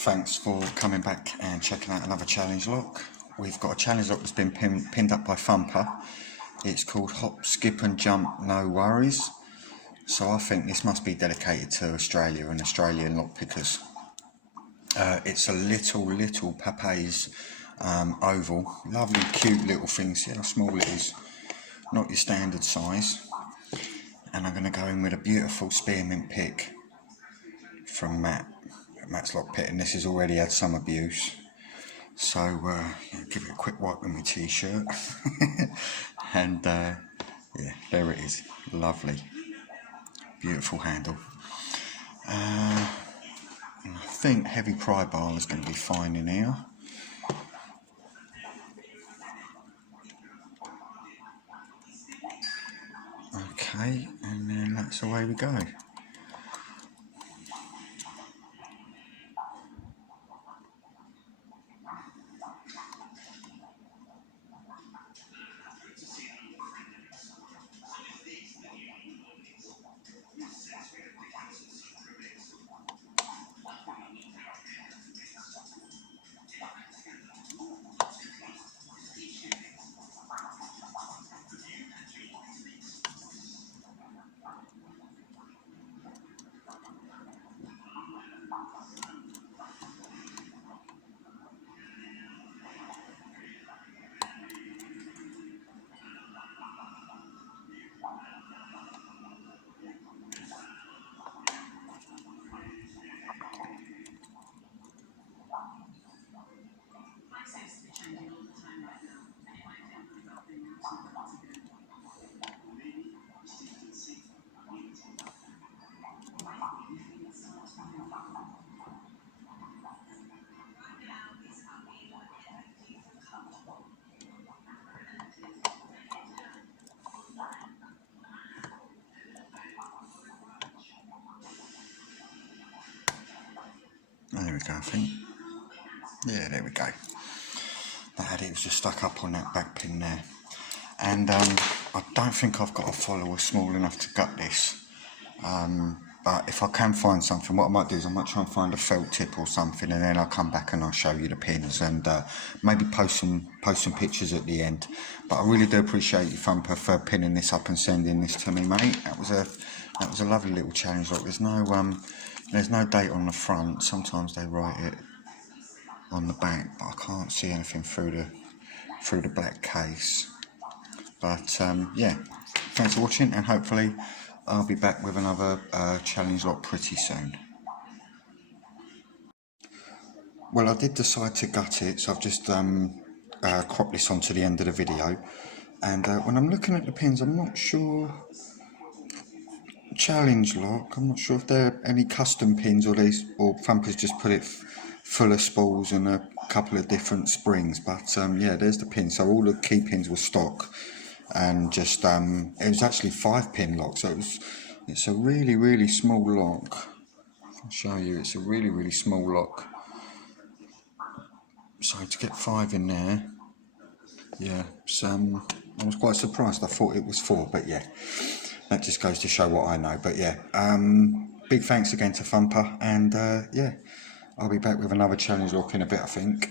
Thanks for coming back and checking out another challenge lock. We've got a challenge lock that's been pinned up by Thumper. It's called Hop, Skip and Jump, No Worries. So I think this must be dedicated to Australia and Australian lock pickers. It's a little Pape's oval. Lovely, cute little thing. See how small it is? Not your standard size. And I'm going to go in with a beautiful spearmint pick from Matt's Lock Pit, and this has already had some abuse. So give it a quick wipe with my t-shirt. And yeah, there it is. Lovely. Beautiful handle. And I think heavy pry bar is going to be fine in here. Okay, and then that's the way we go. There we go, I think. Yeah, there we go. It was just stuck up on that back pin there. And I don't think I've got a follower small enough to gut this. But if I can find something, what I might do is I might try and find a felt tip or something, and then I'll come back and I'll show you the pins and maybe post some pictures at the end. But I really do appreciate you, Thumper, for pinning this up and sending this to me, mate. That was a lovely little challenge. Like, there's no date on the front. Sometimes they write it on the back, but I can't see anything through the black case. But yeah, thanks for watching, and hopefully I'll be back with another challenge lock pretty soon. Well, I did decide to gut it, so I've just cropped this onto the end of the video. And when I'm looking at the pins, I'm not sure. Challenge lock, I'm not sure if there are any custom pins or Thumper's just put it full of spools and a couple of different springs. But yeah, there's the pin. So all the key pins were stock, and just it was actually 5-pin lock, so it's a really small lock. I'll show you, it's a really small lock. So to get 5 in there, yeah, I was quite surprised. I thought it was 4, but yeah, that just goes to show what I know. But yeah, big thanks again to Thumper, and yeah, I'll be back with another challenge lock in a bit, I think.